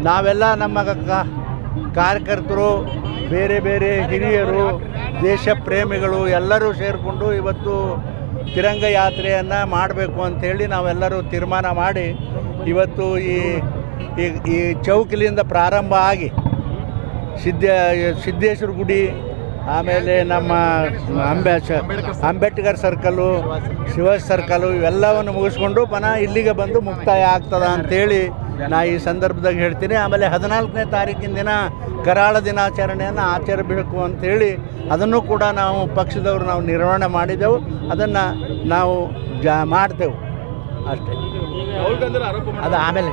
ನಾವೆಲ್ಲ ನಮ್ಮ ಕಾರ್ಯಕರ್ತರು, ಬೇರೆ ಬೇರೆ ಹಿರಿಯರು, ದೇಶ ಪ್ರೇಮಿಗಳು ಎಲ್ಲರೂ ಸೇರಿಕೊಂಡು ಇವತ್ತು ತಿರಂಗ ಯಾತ್ರೆಯನ್ನು ಮಾಡಬೇಕು ಅಂಥೇಳಿ ನಾವೆಲ್ಲರೂ ತೀರ್ಮಾನ ಮಾಡಿ ಇವತ್ತು ಈ ಈ- ಈ ಚೌಕಿಲಿಂದ ಪ್ರಾರಂಭ ಆಗಿ ಸಿದ್ಧ ಸಿದ್ದೇಶ್ವರ ಗುಡಿ ಆಮೇಲೆ ನಮ್ಮ ಅಂಬೇಶ ಅಂಬೇಡ್ಕರ್ ಸರ್ಕಲ್ಲು ಶಿವ ಸರ್ಕಲ್ಲು ಇವೆಲ್ಲವನ್ನು ಮುಗಿಸ್ಕೊಂಡು ಪುನಃ ಇಲ್ಲಿಗೆ ಬಂದು ಮುಕ್ತಾಯ ಆಗ್ತದ ಅಂತೇಳಿ ನಾ ಈ ಸಂದರ್ಭದಾಗ ಹೇಳ್ತೀನಿ. ಆಮೇಲೆ ಹದಿನಾಲ್ಕನೇ ತಾರೀಕಿನ ದಿನ ಕರಾಳ ದಿನಾಚರಣೆಯನ್ನು ಆಚರಿಸಬೇಕು ಅಂತೇಳಿ ಅದನ್ನು ಕೂಡ ನಾವು ಪಕ್ಷದವರು ನಾವು ನಿರ್ವಹಣೆ ಮಾಡಿದೆವು. ಅದನ್ನು ನಾವು ಜಾ ಮಾಡ್ತೇವೆ. ಅಷ್ಟೇ. ಅದು ಆಮೇಲೆ?